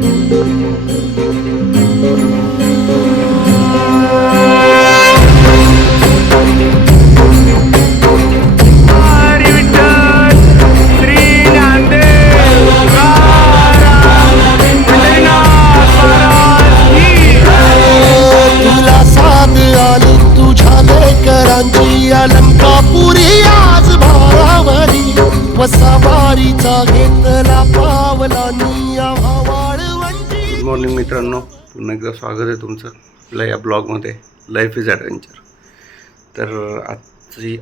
Good morning मित्रांनो, पुन्हा एकदा स्वागत आहे तुमचं आपल्या या ब्लॉगमध्ये लाईफ इज ॲडव्हेंचर. तर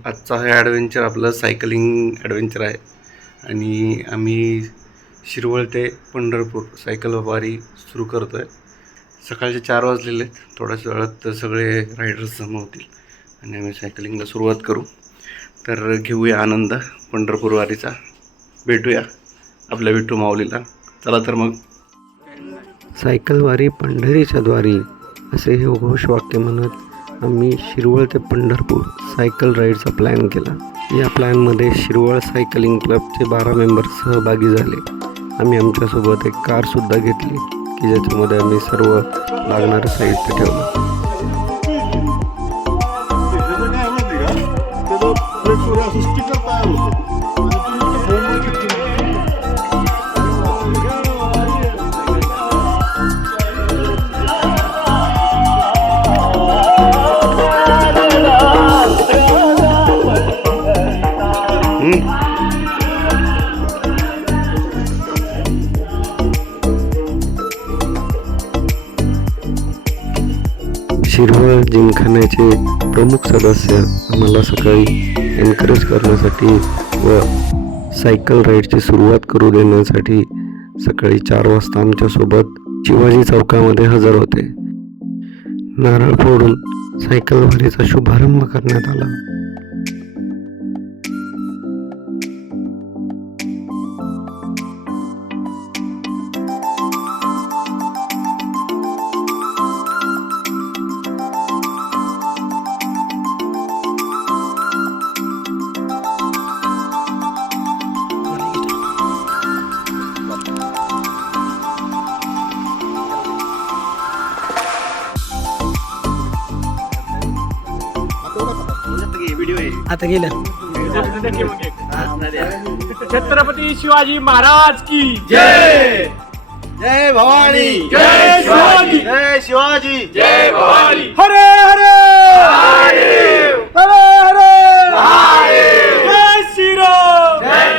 आजचा हे ॲडव्हेंचर आपलं सायकलिंग ॲडव्हेंचर आहे आणि आम्ही शिरवळ ते पंढरपूर सायकल वारी सुरू करतो आहे. सकाळचे 4 वाजलेले आहेत. थोड्याच वेळात तर सगळे रायडर्स जमा होतील आणि आम्ही सायकलिंगला सुरुवात करू. तर घेऊया आनंद पंढरपूर वारीचा, भेटूया आपल्या विठू माऊलीला. चला तर मग. सायकल वारी पंढरीच्या द्वारी असे हे घोषवाक्य म्हणत आम्ही शिरवळ ते पंढरपूर सायकल राईडचा प्लॅन केला. या प्लॅनमध्ये शिरवळ सायकलिंग क्लबचे 12 मेंबर्स सहभागी झाले. आम्ही आमच्यासोबत एक कारसुद्धा घेतली की ज्याच्यामध्ये आम्ही सर्व लागणारं साहित्य ठेवलं. शिरवळ जिमखान्याचे प्रमुख सदस्य आम्हाला सकाळी एनकरेज करण्यासाठी व सायकल राईडची सुरुवात करू देण्यासाठी सकाळी 4 वाजता आमच्यासोबत शिवाजी चौकामध्ये हजर होते. नारळ फोडून सायकल वारीचा शुभारंभ करण्यात आला. आता गेलं. छत्रपती शिवाजी महाराज की जय. जय भवानी. जय शिवाजी. जय शिवाजी. जय भवानी. हरे हरे महादेव. हरे हरे महादेव. जय श्रीराम. जय.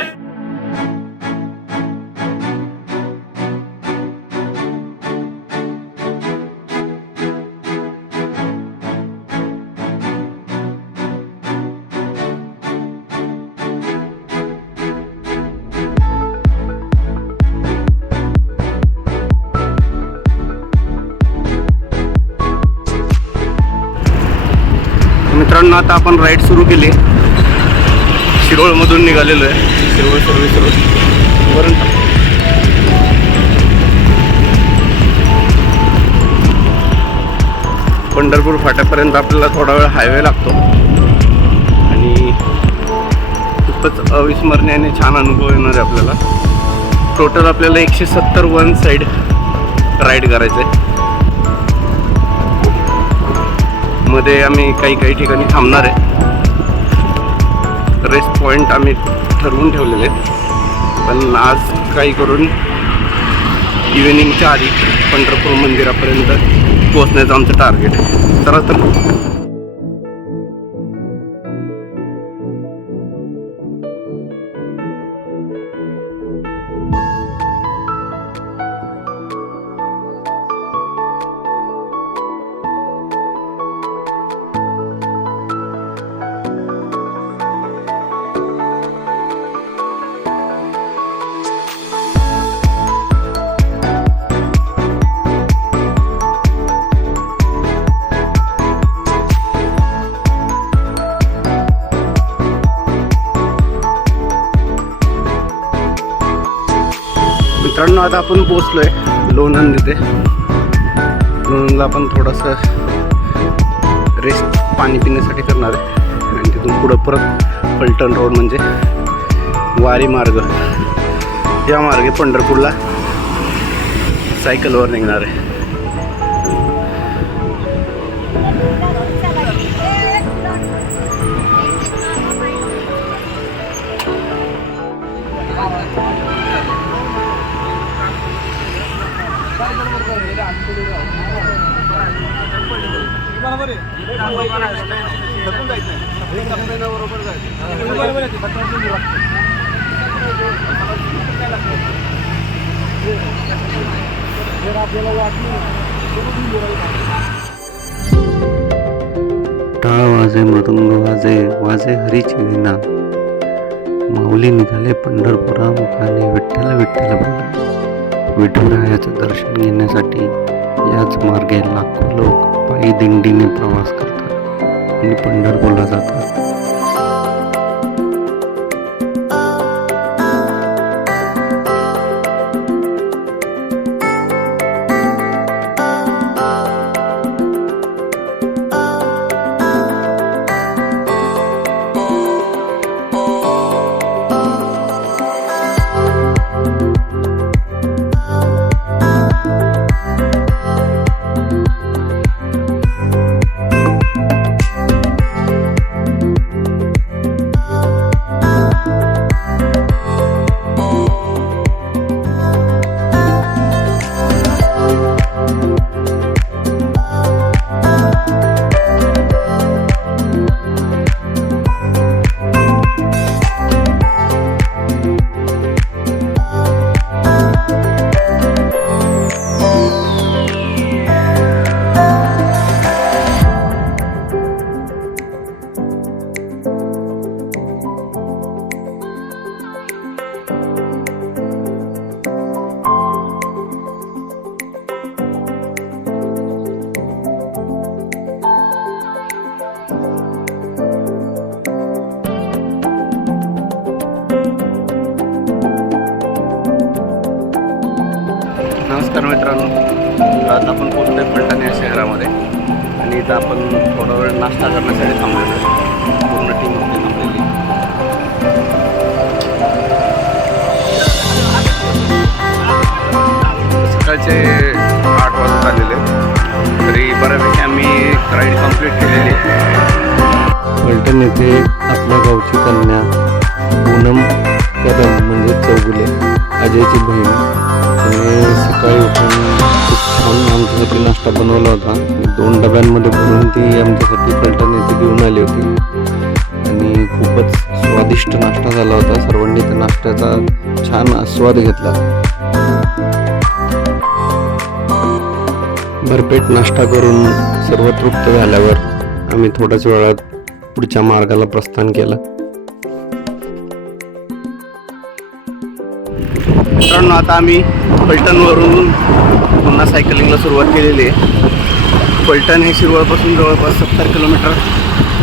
मित्रांनो, आता आपण राईड सुरू केली. शिरोळमधून निघालेलो आहे. शिरोळ सर्व्हिस रोड वरून पंढरपूर फाट्यापर्यंत आपल्याला थोडा वेळ हायवे लागतो आणि खूपच अविस्मरणीय आणि छान अनुभव येणार आहे आपल्याला. टोटल आपल्याला 170 वन साईड राईड करायचं आहे. मध्ये आम्ही काही ठिकाणी थांबणार आहे. रेस्ट पॉईंट आम्ही ठरवून ठेवलेले आहेत, पण आज काही करून इव्हिनिंगच्या आधी पंढरपूर मंदिरापर्यंत पोहोचण्याचं आमचं टार्गेट आहे. चला तर. मित्रांनो, आता आपण पोचलोय लोणंद इथे. लोणंदला आपण थोडंसं रेस्ट पाणी पिण्यासाठी करणार आहे आणि तिथून पुढं परत पलटण रोड म्हणजे वारी मार्ग, या मार्गे पंढरपूरला सायकलवर निघणार आहे. टाळ वाजे मृदंग वाजे वाजे हरीची विना, माऊली निघाले पंढरपुरा मुखाने विठ्ठल विठ्ठल बोला. विठुरायाचं दर्शन घेण्यासाठी याच मार्गे लाखो लोक पायी दिंडीने प्रवास करतात आणि पंढरपूरला जातात. नमस्कार मित्रांनो, आज आपण पोहोचतोय फलटण या शहरामध्ये आणि इथं आपण थोडा वेळ नाश्ता करण्यासाठी थांबलेलो आहे. पूर्ण टीम आपली थांबलेली. सकाळचे 8 वाजत आलेले, तरी बऱ्यापैकी आम्ही राईड कंप्लीट केलेली आहे. फलटण येथे आपल्या गावची कन्या पूनम कदम म्हणजे चौगुले, अजयची बहीण, तिने सकाळी उठून खूप छान आमच्यासाठी नाश्ता बनवला होता. 2 डब्यांमध्ये भरून ती आमच्यासाठी फलटण येथे घेऊन आली होती आणि खूपच स्वादिष्ट नाश्ता झाला होता. सर्वांनी त्या नाश्त्याचा छान आस्वाद घेतला. भरपेट नाश्ता करून सर्व तृप्त झाल्यावर आम्ही थोड्याच वेळात पुढच्या मार्गाला प्रस्थान केलं. मित्रांनो, आता आम्ही फलटणवरून पुन्हा सायकलिंगला सुरुवात केलेली आहे. फलटण हे शिरवळपासून जवळपास 70 किलोमीटर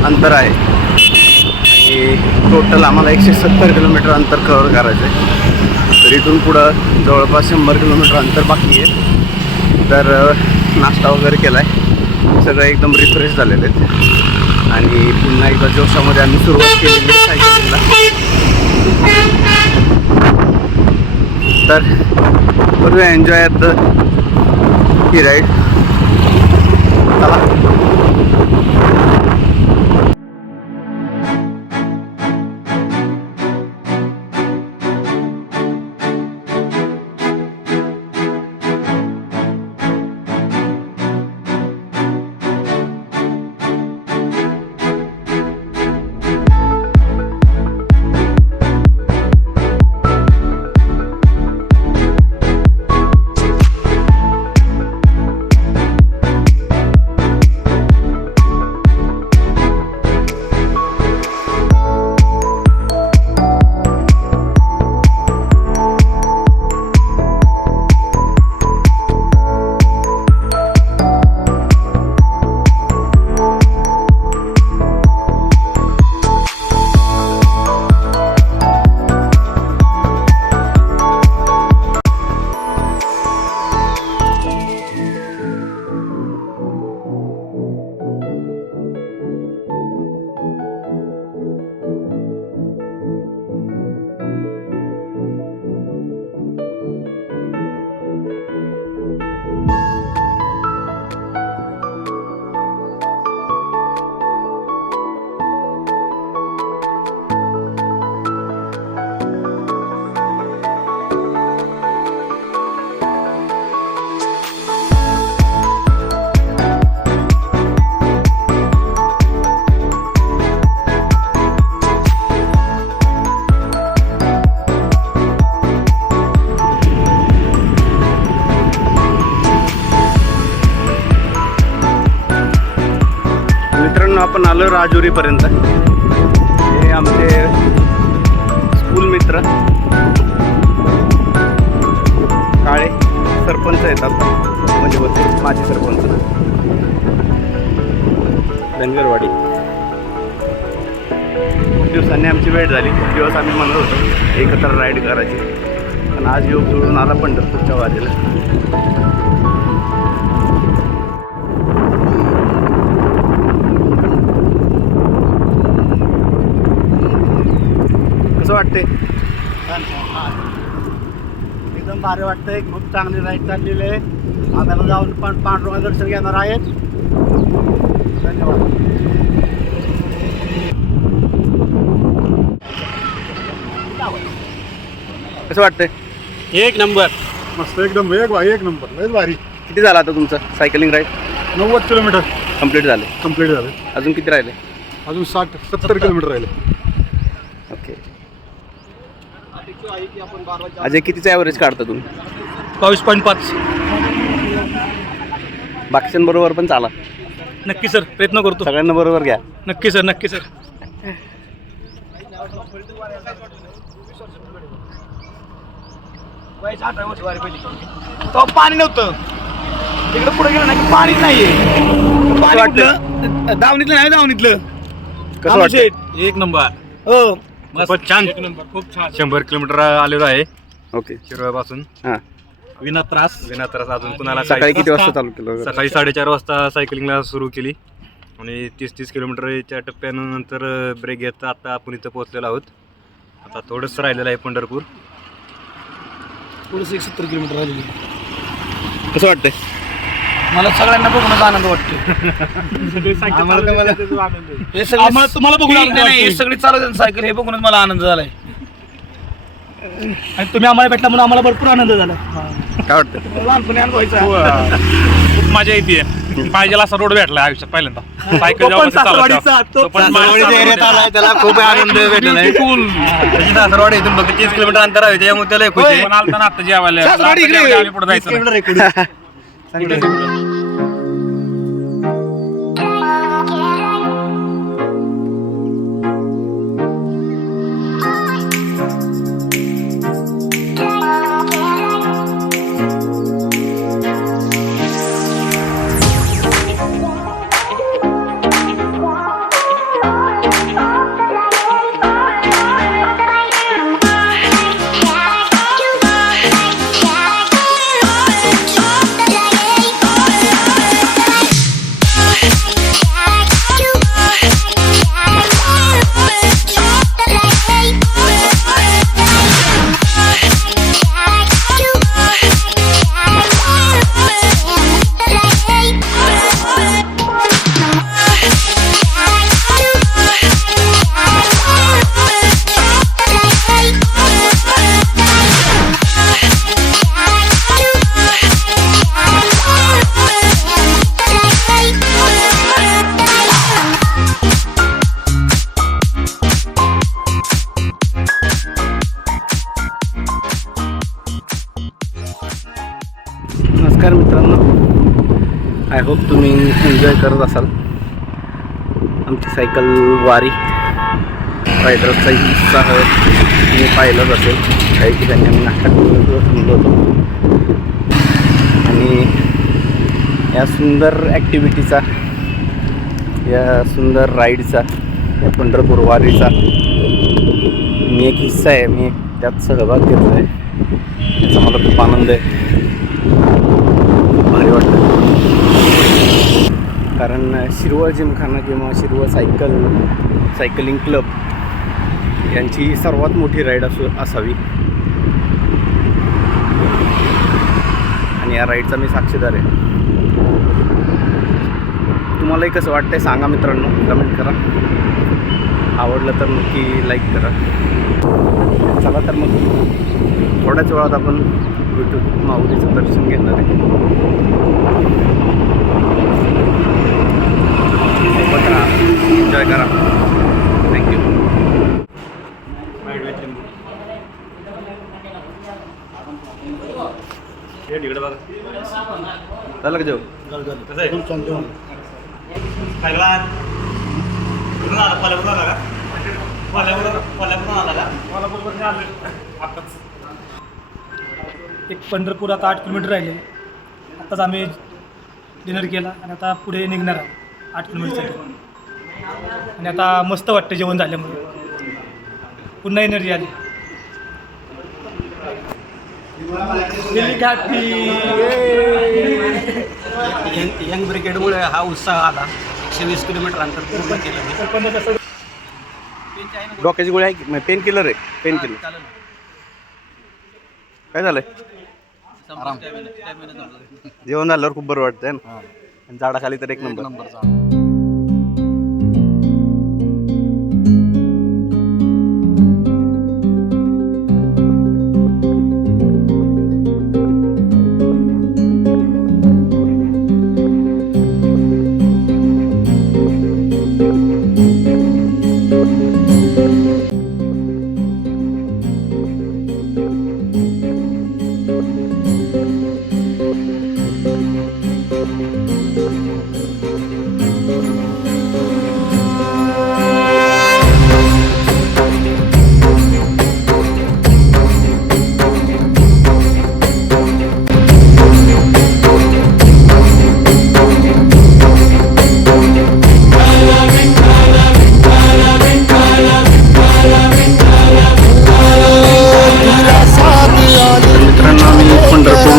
अंतर आहे आणि टोटल आम्हाला 170 किलोमीटर अंतर कव्हर करायचं आहे. तर इथून पुढं जवळपास 100 किलोमीटर अंतर बाकी आहे. तर नाश्ता वगैरे केला आहे, सगळं एकदम रिफ्रेश झालेले आहेत आणि पुन्हा एकदा जोशामध्ये आम्ही सुरुवात केलेली आहे सायकलिंगला. तर करूया enjoy at the he ride. चला. इथून आपण आलो राजुरीपर्यंत. हे आमचे स्कूल मित्र काळे सरपंच येतात, म्हणजे होते माजी सरपंच धनगरवाडी. खूप दिवसांनी आमची भेट झाली. खूप दिवस आम्ही म्हणत होतो एकत्र राईड करायची, पण आज योग जुळून आला पंढरपूरच्या वारीला. कसं वाटते? एकदम भारी वाटतंय. खूप चांगली राईड चाललेली आहे. आम्हाला जाऊन पण पांडुरंग दर्शन घेणार आहेत. धन्यवाद. कसं वाटतंय? एक नंबर. मस्त एकदम एक नंबर लयच भारी. किती झाला आता तुमचं सायकलिंग राईड? 90 किलोमीटर कंप्लीट झाले. कंप्लीट झाले. अजून किती राहिले? अजून 60-70 किलोमीटर राहिले. ओके. अजय कितीचं ॲव्हरेज काढता तुम्ही? 22.5. बाकीच्यांबरोबर पण चाला, नक्की सर, प्रयत्न करतो. सगळ्यांना बरोबर घ्या. नक्की सर, नक्की सर. तो पाणी नव्हतं तिकडे, पुढे गेलं नाही, पाणीच नाहीये. पाणी कुठलं? दावणीतलं नाही, दावणीतलं. कसं वाटतं? एक नंबर. हो, खूपच छान. एक नंबर, खूप छान. 100 किलोमीटर आलेलो आहे ओके. शिरवळपासून. हां. विना त्रास अजून कुणाला सकाळी किती वाजता चालू केलं? सकाळी 4:30 वाजता सायकलिंगला सुरू केली आणि 30 किलोमीटरच्या टप्प्यानंतर ब्रेक घेत आता आपण इथं पोहोचलेलो आहोत. आता थोडंसं राहिलेलं आहे पंढरपूर. पुढे 70 किलोमीटर राहिली. कसं वाटतंय? मला सगळ्यांना बघूनच आनंद वाटतो. हे सगळे तुम्हाला बघून आनंद नाही, हे वाटतोय. सगळी चालत सायकल, हे बघूनच मला आनंद झालाय. आणि तुम्ही आम्हाला भेटला म्हणून आम्हाला भरपूर आनंद झाला. काय वाटतं? लहानपणी अनुभवायचा. खूप मजा येते. पाहिजे असा रोड भेटला आयुष्यात पहिल्यांदा. सायकल जेव्हा सासरवाडीचा, तो पण सासरवाडीच्या एरियात आलाय, त्याला खूप आनंद भेटला आहे. सासरवाडी इथून फक्त 30 किलोमीटर अंतर आहे, त्यामुळे त्याला खुश आहे. आलता ना आता जेवायला. सासरवाडी इकडे. आम्ही पुढे जायचं नाही. नमस्कार मित्रांनो, आय होप तुम्ही एन्जॉय करत असाल आमची सायकल वारी. रायडर्सचा उत्साह तुम्ही पाहिलंच असेल. काही ठिकाणी आम्ही नाश्ता करून थांबलो होतो आणि या सुंदर ॲक्टिव्हिटीचा, या सुंदर राईडचा, या पंढरपूर वारीचा मी एक हिस्सा आहे. मी त्यात सहभाग घेतला आहे. याचा मला खूप आनंद आहे. भारी वाटतं, कारण शिरवळ जिमखाना किंवा शिरवळ सायकलिंग क्लब यांची सर्वात मोठी राईड असावी आणि या राईडचा मी साक्षीदार आहे. तुम्हालाही कसं वाटतंय सांगा मित्रांनो, कमेंट करा. आवडलं तर नक्की लाईक करा. चला तर मग थोड्याच वेळात आपण विठू माऊलीचं दर्शन घेणार आहे. सोबत राहा, एन्जॉय करा. थँक्यू. झालं का जेव? एकदम शांत. एक पंढरपूर आता 8 किलोमीटर राहिले. आत्ताच आम्ही डिनर केला आणि आता पुढे निघणार आहोत 8 किलोमीटरसाठी. आणि आता मस्त वाटतं जेवण झाल्यामुळे, पुन्हा एनर्जी आली. यंग ब्रिगेडमुळे हा उत्साह आला. 120 किलोमीटर अंतर पूर्ण केलं. डोक्याची गोळी आहे की पेन किलर आहे? पेन किलर काय झालंय? जेवण झाल्यावर खूप बरं वाटतंय ना. आणि झाडाखाली तर एक नंबर.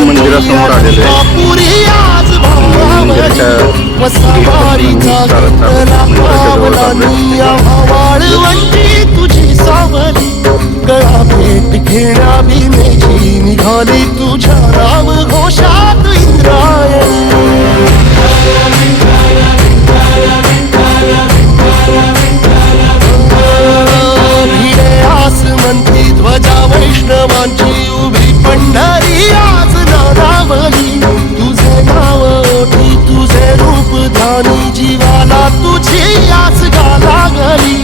मंदिरासमोर आलेलो तुझी सावली गळा भेट घेण्या भीमेची निघाली तुझ्या राम घोषात इंद्रायणी. भिडे आसमंती ध्वजा वैष्णवांची उभी पंढरी आज नारावली. तुझे नाव ओठी तुझे रूप ध्यानी जीवाला तुझी आस लागली.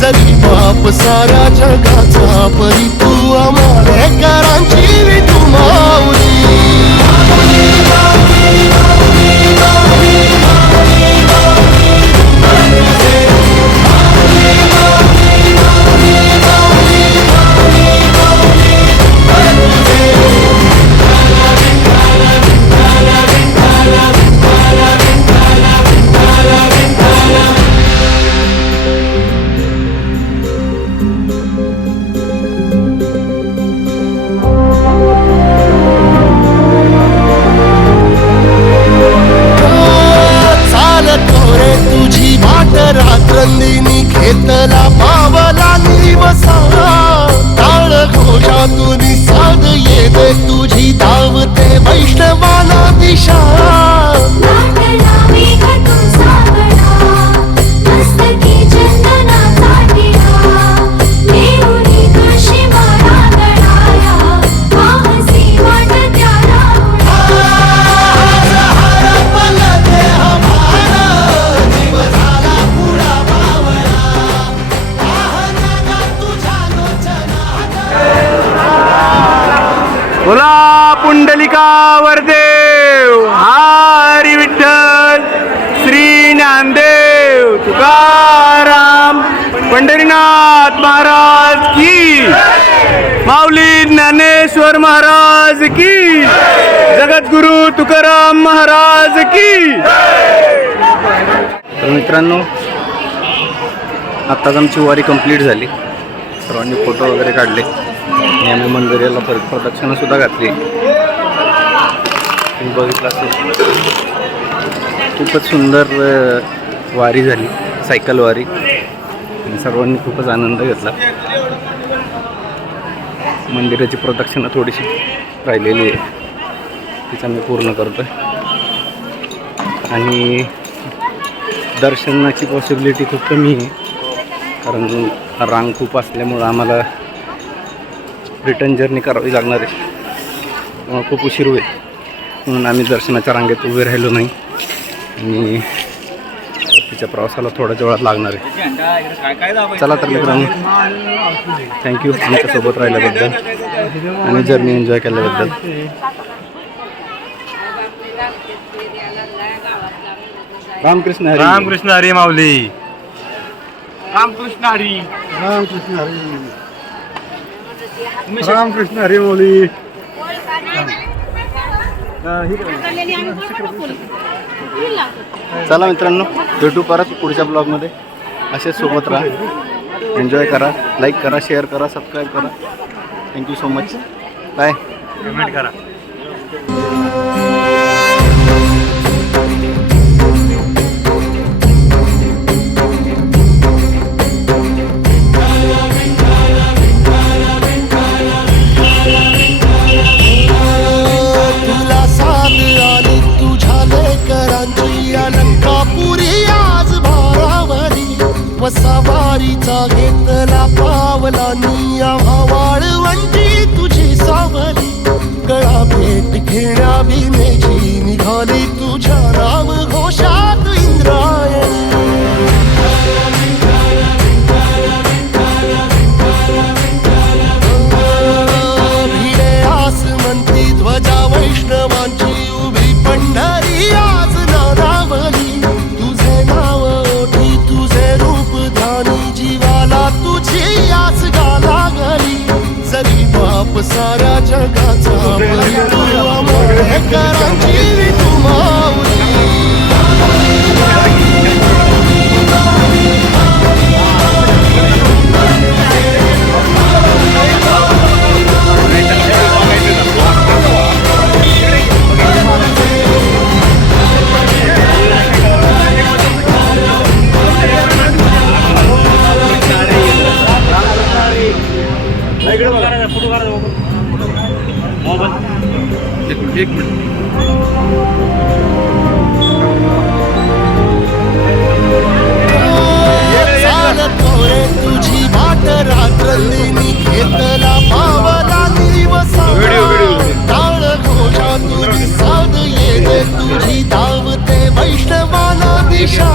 जरी बाप साऱ्या जगाचा परी तू आमालेकरांची विठू माऊली. तुझी वाट रात्रंदिनी घेतला पावला निवसा. टाळ घोषातून साध येते तुझी धावते वैष्णवाला दिशा. बोला पुंडलिका वरदेव हरी विठ्ठल श्री ज्ञानदेव तुकाराम पंढरीनाथ महाराज की, माऊली ज्ञानेश्वर महाराज की, जगद्गुरु तुकाराम महाराज की. तर मित्रांनो, आत्ताच आमची वारी कंप्लीट झाली. सर्वांनी फोटो वगैरे काढले आणि आम्ही मंदिराला प्रदक्षिणा सुद्धा घातली. तुम्ही बघितलं असेल, खूपच सुंदर वारी झाली, सायकल वारी. आणि सर्वांनी खूपच आनंद घेतला. मंदिराची प्रदक्षिणा थोडीशी राहिलेली आहे, तिचं मी पूर्ण करतो आहे. आणि दर्शनाची पॉसिबिलिटी खूप कमी आहे, कारण रांग खूप असल्यामुळं आम्हाला रिटर्न जर्नी करावी लागणार आहे. त्यामुळे खूप उशीर होईल, म्हणून आम्ही दर्शनाच्या रांगेत उभे राहिलो नाही. आणि तिच्या प्रवासाला थोड्याच वेळात लागणार आहे. चला तर मित्रांनो, थँक्यू आमच्यासोबत राहिल्याबद्दल आणि जर्नी एन्जॉय केल्याबद्दल. रामकृष्ण हरी. रामकृष्ण हरी माऊली. रामकृष्ण हरी. रामकृष्ण हरी रामकृष्ण हरी मोली. चला मित्रांनो, भेटू परत पुढच्या ब्लॉगमध्ये. असे सोबत राहा, एन्जॉय करा, लाईक करा, शेअर करा, सबस्क्राईब करा. Thank you so much. Bye. Comment करा. तुला साथ आली तुझ्या लेकरांची अलंकापुरी आज भारावरी वसावारीचा घेतला पावला निया वाळवंटी तुझी सावली गळा भेट घेण्या भीमेची निघाली तुझ्या राम घोषात इंद्रायणी. भिडे आसमंती ध्वजा वैष्णवांची उभी पंढरी आज नारावली तुझे नाव ओठी तुझे रूप ध्यानी जीवाला तुझी आस गाला गली जरी बाप साऱ्या जगाचा करांची तू माऊली. एक मिनिट. चालतो रे तुझी वाट रात्रंदिनी घेतला पावला दिवसा टाळ घोषा तुझी साध येते तुझी धावते वैष्णवाला दिशा.